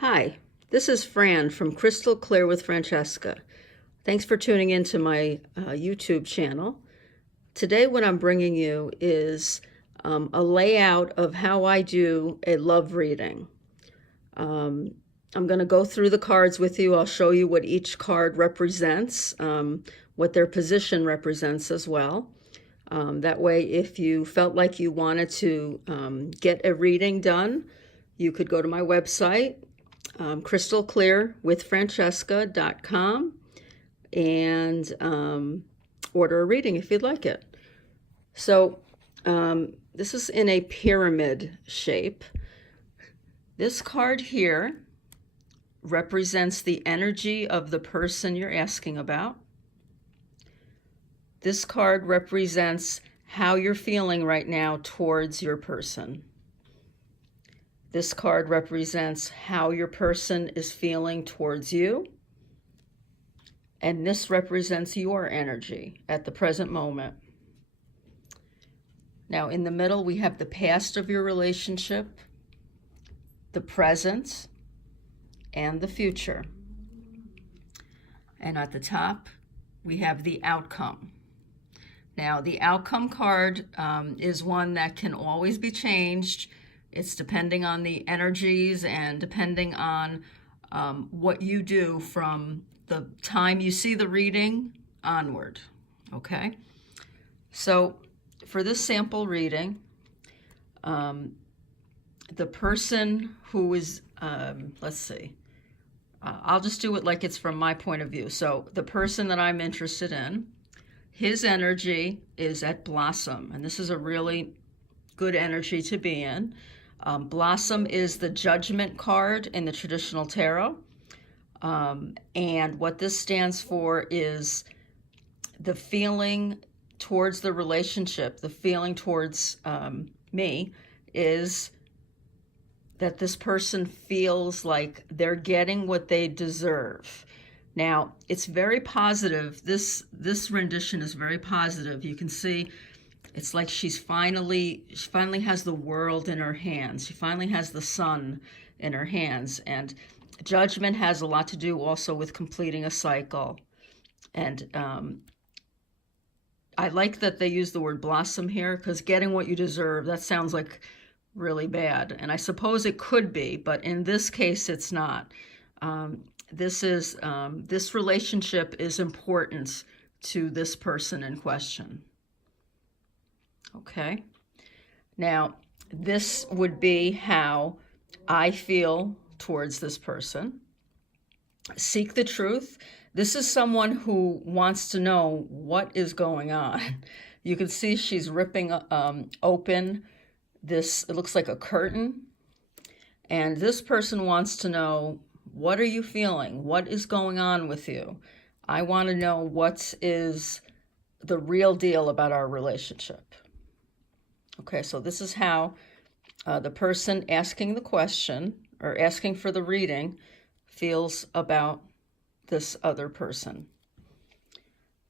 Hi, this is Fran from Crystal Clear with Francesca. Thanks for tuning into my YouTube channel. Today what I'm bringing you is a layout of how I do a love reading. I'm going to go through the cards with you. I'll show you what each card represents, what their position represents as well. That way, if you felt like you wanted to get a reading done, you could go to my website, crystalclearwithfrancesca.com, and order a reading if you'd like it. So this is in a pyramid shape. This card here represents the energy of the person you're asking about. This card represents how you're feeling right now towards your person. This card represents how your person is feeling towards you. And this represents your energy at the present moment. Now, in the middle, we have the past of your relationship, the present, and the future. And at the top, we have the outcome. Now, the outcome card is one that can always be changed. It's depending on the energies and depending on what you do from the time you see the reading onward, okay? So for this sample reading, the person who is, let's see, I'll just do it like it's from my point of view. So the person that I'm interested in, his energy is at Blossom, and this is a really good energy to be in. Blossom is the Judgment card in the traditional tarot. And what this stands for is the feeling towards the relationship, the feeling towards me, is that this person feels like they're getting what they deserve. Now, it's very positive. This rendition is very positive. You can see it's like she finally has the world in her hands. She finally has the sun in her hands. And Judgment has a lot to do also with completing a cycle. And I like that they use the word blossom here, because getting what you deserve, that sounds like really bad. And I suppose it could be, but in this case, it's not. This relationship is important to this person in question. Okay. Now, this would be how I feel towards this person. Seek the truth. This is someone who wants to know what is going on. You can see she's ripping open this, it looks like a curtain. And this person wants to know, what are you feeling? What is going on with you? I want to know what is the real deal about our relationship. Okay, so this is how the person asking the question or asking for the reading feels about this other person.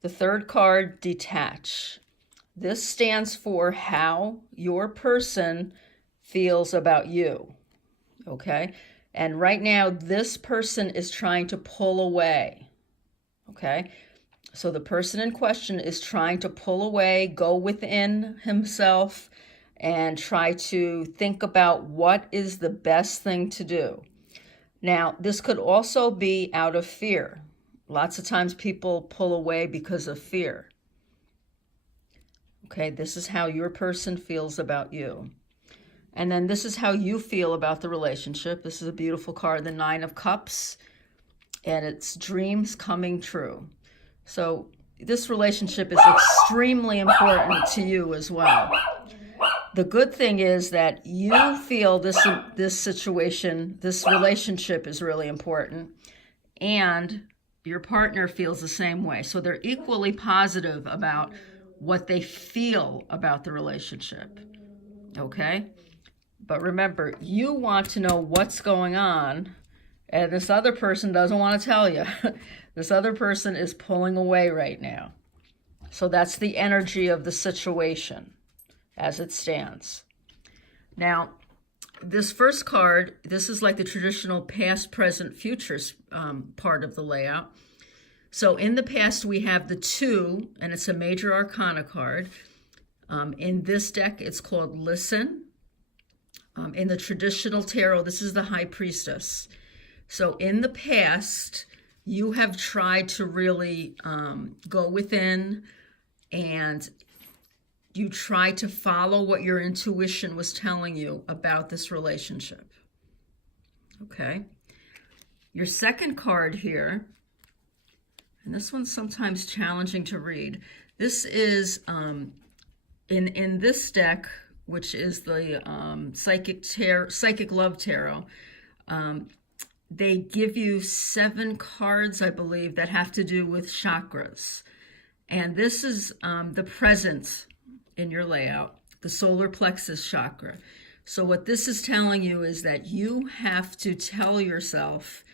The third card, Detach. This stands for how your person feels about you, okay? And right now, this person is trying to pull away, okay? So the person in question is trying to pull away, go within himself, and try to think about what is the best thing to do. Now, this could also be out of fear. Lots of times people pull away because of fear. Okay, this is how your person feels about you. And then this is how you feel about the relationship. This is a beautiful card, the Nine of Cups, and it's dreams coming true. So this relationship is extremely important to you as well. The good thing is that you feel this situation, this relationship is really important, and your partner feels the same way. So they're equally positive about what they feel about the relationship, okay? But remember, you want to know what's going on, and this other person doesn't want to tell you. This other person is pulling away right now. So that's the energy of the situation as it stands. Now, this first card, this is like the traditional past, present, futures part of the layout. So in the past, we have the 2, and it's a major arcana card. In this deck, it's called Listen. In the traditional tarot, this is the High Priestess. So in the past, you have tried to really go within, and you try to follow what your intuition was telling you about this relationship. Okay. Your second card here, and this one's sometimes challenging to read. This is in this deck, which is the Psychic Love Tarot. They give you 7 cards, I believe, that have to do with chakras. And this is the present in your layout, the solar plexus chakra. So what this is telling you is that you have to tell yourself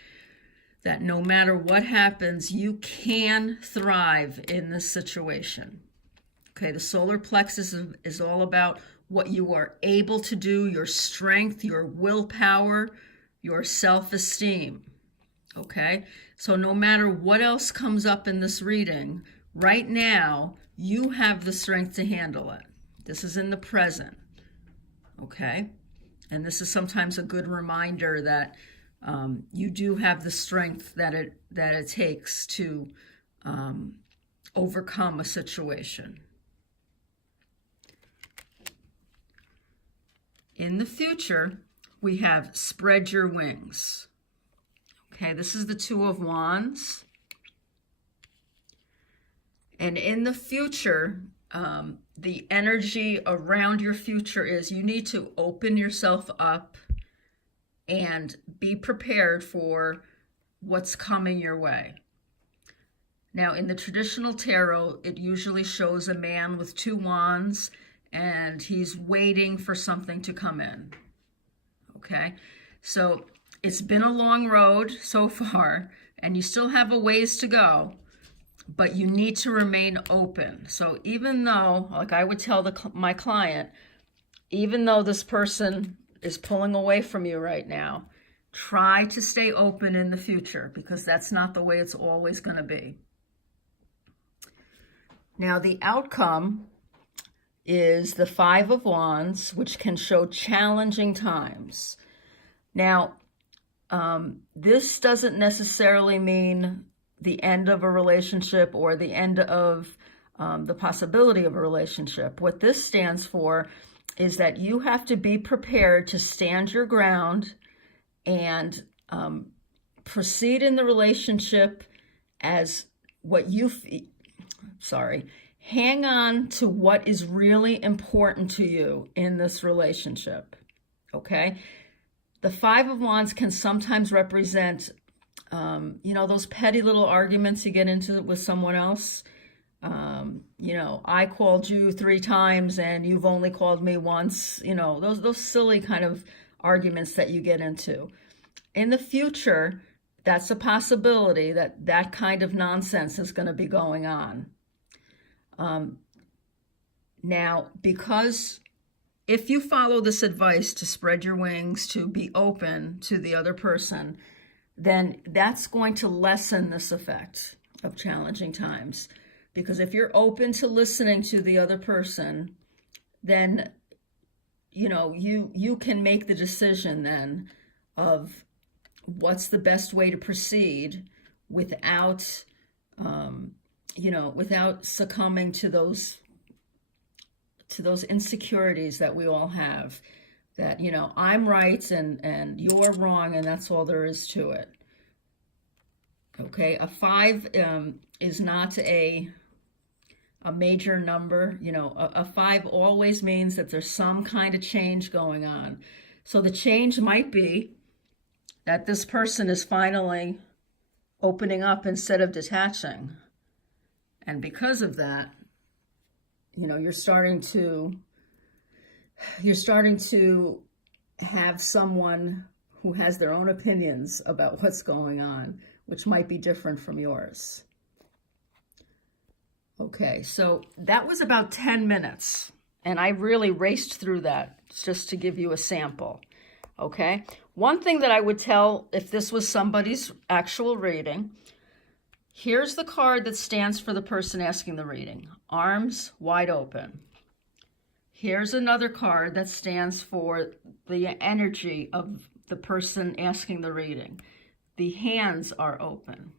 that no matter what happens, you can thrive in this situation. Okay, the solar plexus is all about what you are able to do, your strength, your willpower, your self-esteem. Okay, so no matter what else comes up in this reading, right now, you have the strength to handle it. This is in the present. Okay, and this is sometimes a good reminder that you do have the strength that it takes to overcome a situation. In the future, we have Spread Your Wings. Okay, this is the 2 of Wands. And in the future, the energy around your future is you need to open yourself up and be prepared for what's coming your way. Now, in the traditional tarot, it usually shows a man with 2 wands, and he's waiting for something to come in. Okay, so it's been a long road so far, and you still have a ways to go, but you need to remain open. So even though, like I would tell my client, even though this person is pulling away from you right now, try to stay open in the future, because that's not the way it's always going to be. Now, the outcome is the 5 of Wands, which can show challenging times. Now, this doesn't necessarily mean the end of a relationship or the end of the possibility of a relationship. What this stands for is that you have to be prepared to stand your ground and proceed in the relationship as what you hang on to what is really important to you in this relationship. Okay, the 5 of Wands can sometimes represent those petty little arguments you get into with someone else. I called you 3 times and you've only called me once. Those silly kind of arguments that you get into. In the future, that's a possibility that kind of nonsense is going to be going on. Now, because if you follow this advice to spread your wings, to be open to the other person, then that's going to lessen this effect of challenging times. Because if you're open to listening to the other person, then, you can make the decision then of what's the best way to proceed without, without succumbing to those insecurities that we all have. That, I'm right and you're wrong, and that's all there is to it. Okay, a 5 is not a major number. A 5 always means that there's some kind of change going on. So the change might be that this person is finally opening up instead of detaching. And because of that, you're starting to have someone who has their own opinions about what's going on, which might be different from yours. Okay, so that was about 10 minutes, and I really raced through that just to give you a sample. Okay? One thing that I would tell if this was somebody's actual reading, here's the card that stands for the person asking the reading. Arms wide open. Here's another card that stands for the energy of the person asking the reading. The hands are open.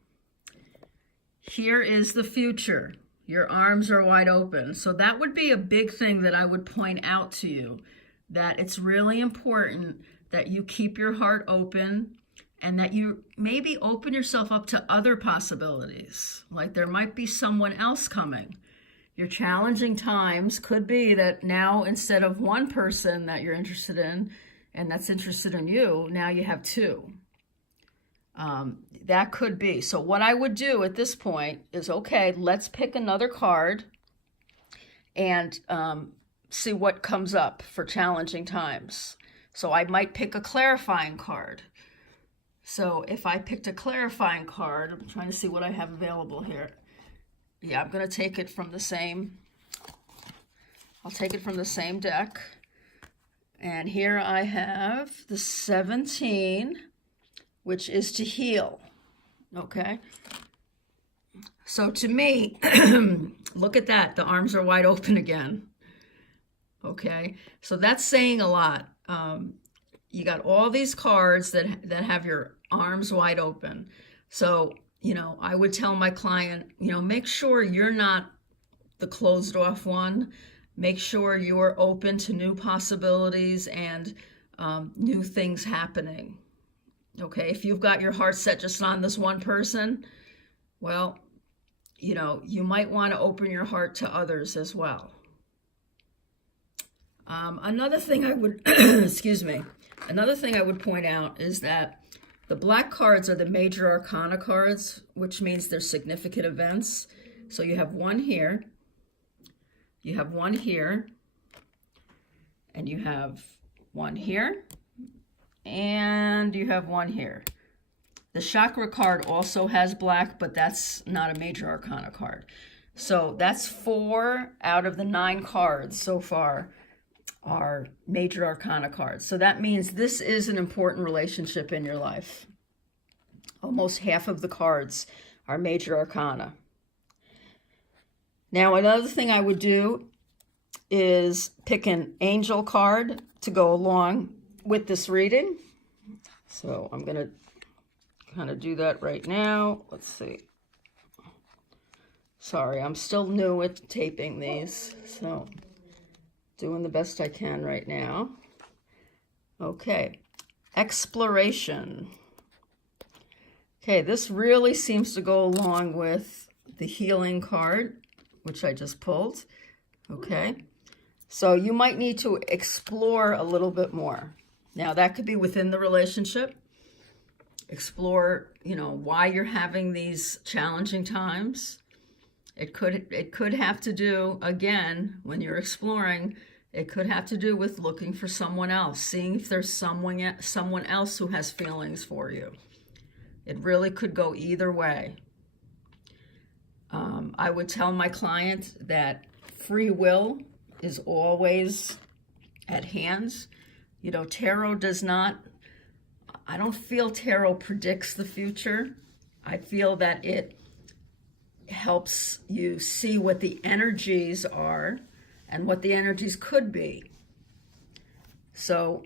Here is the future. Your arms are wide open. So that would be a big thing that I would point out to you, that it's really important that you keep your heart open and that you maybe open yourself up to other possibilities. Like there might be someone else coming. Your challenging times could be that now instead of one person that you're interested in and that's interested in you, now you have two. That could be. So what I would do at this point is, okay, let's pick another card and see what comes up for challenging times. So I might pick a clarifying card. So if I picked a clarifying card, I'm trying to see what I have available here. Yeah, I'm going to take it from the same, I'll take it from the same deck. And here I have the 17, which is to heal. Okay? So to me, look at that. The arms are wide open again. Okay? So that's saying a lot. You got all these cards that have your arms wide open. So, you know, I would tell my client, you know, make sure you're not the closed off one. Make sure you're open to new possibilities and new things happening. Okay, if you've got your heart set just on this one person, well, you know, you might want to open your heart to others as well. Another thing I would, excuse me, another thing I would point out is that the black cards are the major arcana cards, which means they're significant events. So you have one here, you have one here, and you have one here, and you have one here. The chakra card also has black, but that's not a major arcana card. So that's 4 out of the 9 cards so far are major arcana cards. So that means this is an important relationship in your life. Almost half of the cards are major arcana. Now, another thing I would do is pick an angel card to go along with this reading. So I'm going to kind of do that right now. Let's see. Sorry, I'm still new at taping these, so doing the best I can right now. Okay, exploration. Okay, this really seems to go along with the healing card, which I just pulled. Okay, so you might need to explore a little bit more. Now, that could be within the relationship. Explore, you know, why you're having these challenging times. It could have to do, again, when you're exploring, it could have to do with looking for someone else, seeing if there's someone else who has feelings for you. It really could go either way. I would tell my client that free will is always at hand. You know, tarot does not, I don't feel tarot predicts the future. I feel that it helps you see what the energies are and what the energies could be. So,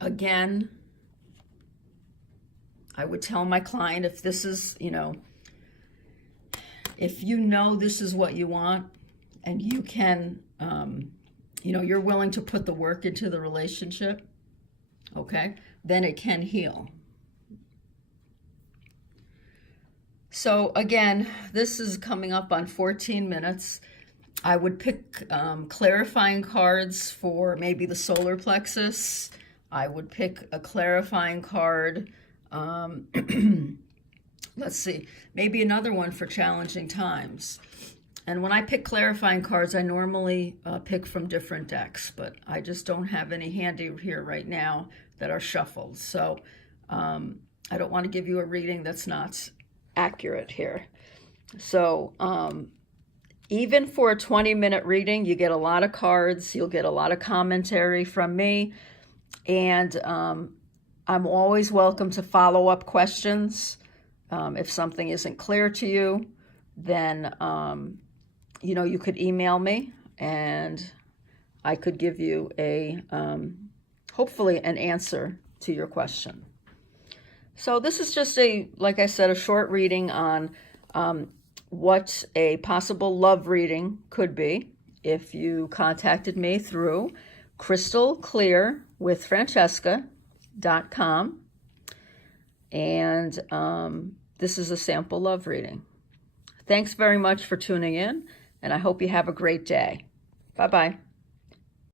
again, I would tell my client if this is, you know, if you know this is what you want and you can, you know, you're willing to put the work into the relationship, okay, then it can heal. So again, this is coming up on 14 minutes. I would pick clarifying cards for maybe the solar plexus. I would pick a clarifying card. Let's see, maybe another one for challenging times. And when I pick clarifying cards, I normally pick from different decks, but I just don't have any handy here right now that are shuffled. So I don't want to give you a reading that's not accurate here. So even for a 20-minute reading, you get a lot of cards, you'll get a lot of commentary from me, And I'm always welcome to follow up questions. If something isn't clear to you, then, you could email me and I could give you hopefully an answer to your question. So this is just like I said, a short reading on what a possible love reading could be if you contacted me through crystalclearwithfrancesca.com. And this is a sample love reading. Thanks very much for tuning in, and I hope you have a great day. Bye-bye.